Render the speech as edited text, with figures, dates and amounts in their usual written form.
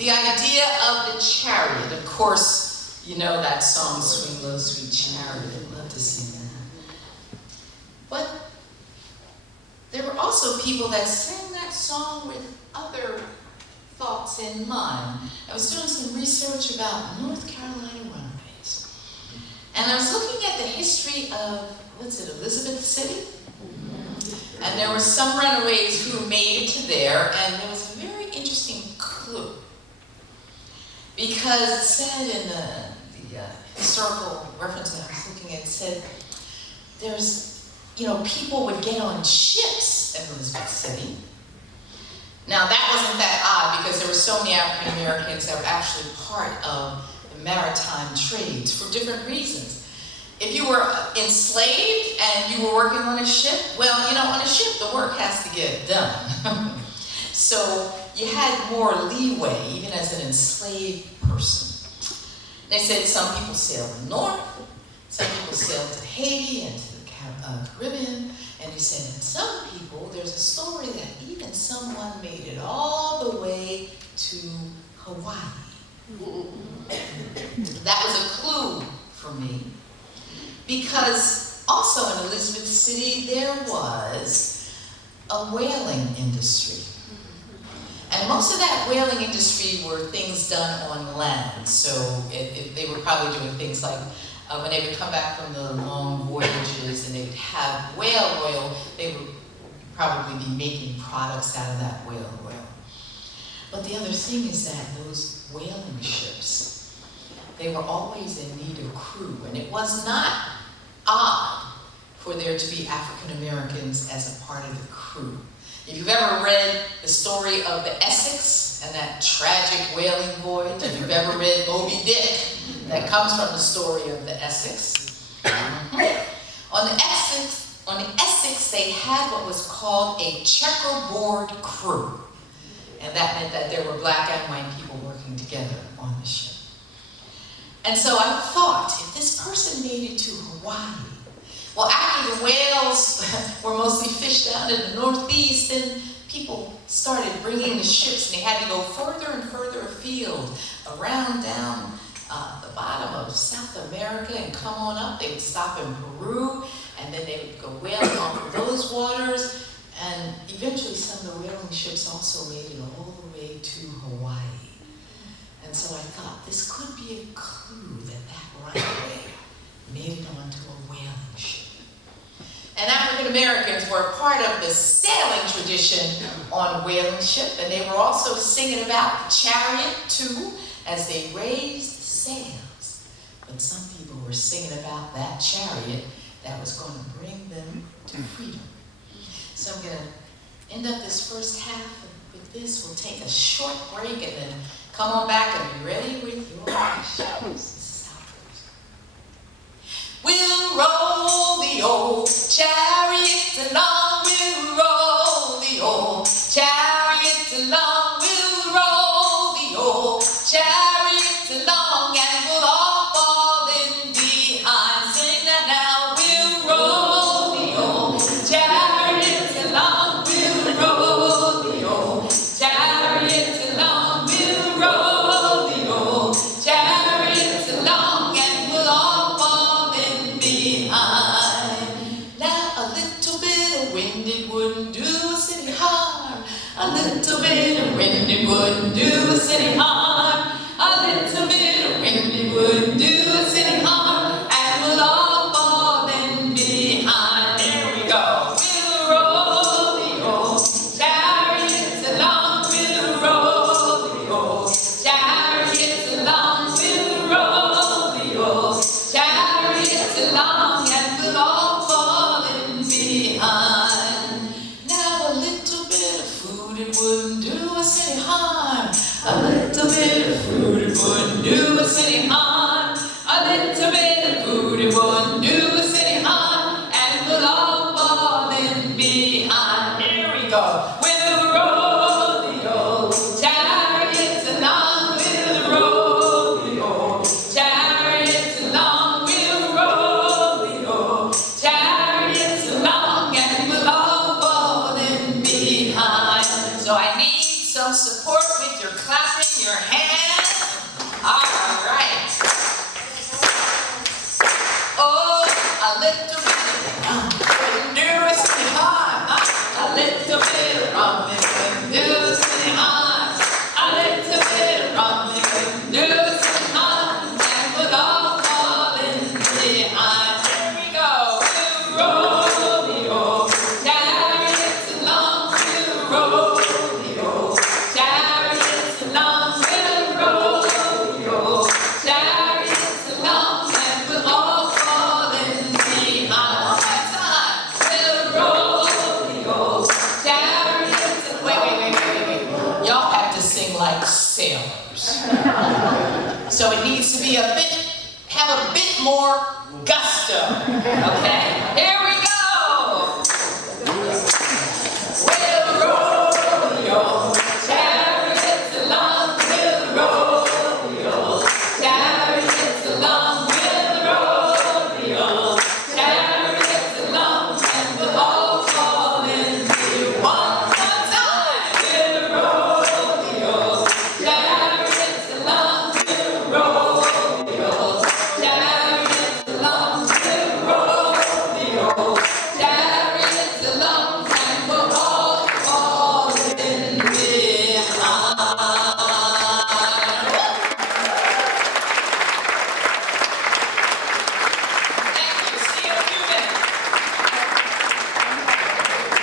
The idea of the chariot, of course, you know that song, Swing Low, Sweet Chariot. I'd love to sing that. But there were also people that sang that song with other thoughts in mind. I was doing some research about North Carolina runaways. And I was looking at the history of, Elizabeth City? And there were some runaways who made it to there, and there was a very interesting clue. Because it said in the historical reference that I was looking at, it said people would get on ships at Elizabeth City. Now that wasn't that odd because there were so many African Americans that were actually part of the maritime trades for different reasons. If you were enslaved and you were working on a ship, on a ship the work has to get done. So you had more leeway even as an enslaved person. They said some people sailed north, some people sailed to Haiti and to the Caribbean, and they said in some people, there's a story that even someone made it all the way to Hawaii. That was a clue for me, because also in Elizabeth City there was a whaling industry. And most of that whaling industry were things done on land. So they were probably doing things like when they would come back from the long voyages and they would have whale oil, they would probably be making products out of that whale oil. But the other thing is that those whaling ships, they were always in need of crew. And it was not odd for there to be African Americans as a part of the crew. If you've ever read the story of the Essex and that tragic whaling voyage, if you've ever read Moby Dick, that comes from the story of the Essex. On the Essex, they had what was called a checkerboard crew. And that meant that there were black and white people working together on the ship. And so I thought, if this person made it to Hawaii, well, after the whales were mostly fished out in the Northeast, then people started bringing the ships, and they had to go further and further afield, around down the bottom of South America and come on up. They would stop in Peru, and then they would go whaling off of those waters, and eventually some of the whaling ships also made it all the way to Hawaii. And so I thought, this could be a clue that runaway made it onto a whaling ship. And African Americans were part of the sailing tradition on whaling ship, and they were also singing about the chariot too, as they raised the sails. But some people were singing about that chariot that was going to bring them to freedom. So I'm going to end up this first half with this. We'll take a short break and then come on back and be ready with your shows. We'll roll the old chariot along, we'll roll the old chariot along, we'll roll the old chariot along, and we'll all fall in behind. Sing that now. We'll roll the old chariot along, we'll roll the old chariot along, we'll roll the old chariot along, and we'll all fall in behind. Now a little bit of wind, it wouldn't do us any harm. A little bit of wind, it wouldn't do us any harm. A little bit of wind, it wouldn't do us any harm. And we'll all fall in behind. Here we go. We'll roll the old chariot along. We'll roll the old chariot along. We'll roll the old chariot along, and we'll all fall in behind. Now a little bit of food, it wouldn't do us any harm. A little bit of food, it wouldn't do us any harm. A little bit of food, it wouldn't do us any harm. And we'll all fall in behind. Here we go. We'll roll the old chariot along. We'll roll the old chariot along. We'll roll the old chariot along, and we'll all fall in behind. So I need some support with your clapping, your your hands. All right. Oh, a little bit of rum, do me hard. A little bit of rum, do me hard. A little bit of rum, do me hard. And we'll all fall in behind. Here we go. To rodeo, chariots along to rodeo, chariots along to rodeo, chariots along, and we'll all fall in behind. One more time. To rodeo, chariots. Wait. Y'all have to sing like sailors. So it needs to be have a bit more gusto. Okay? Here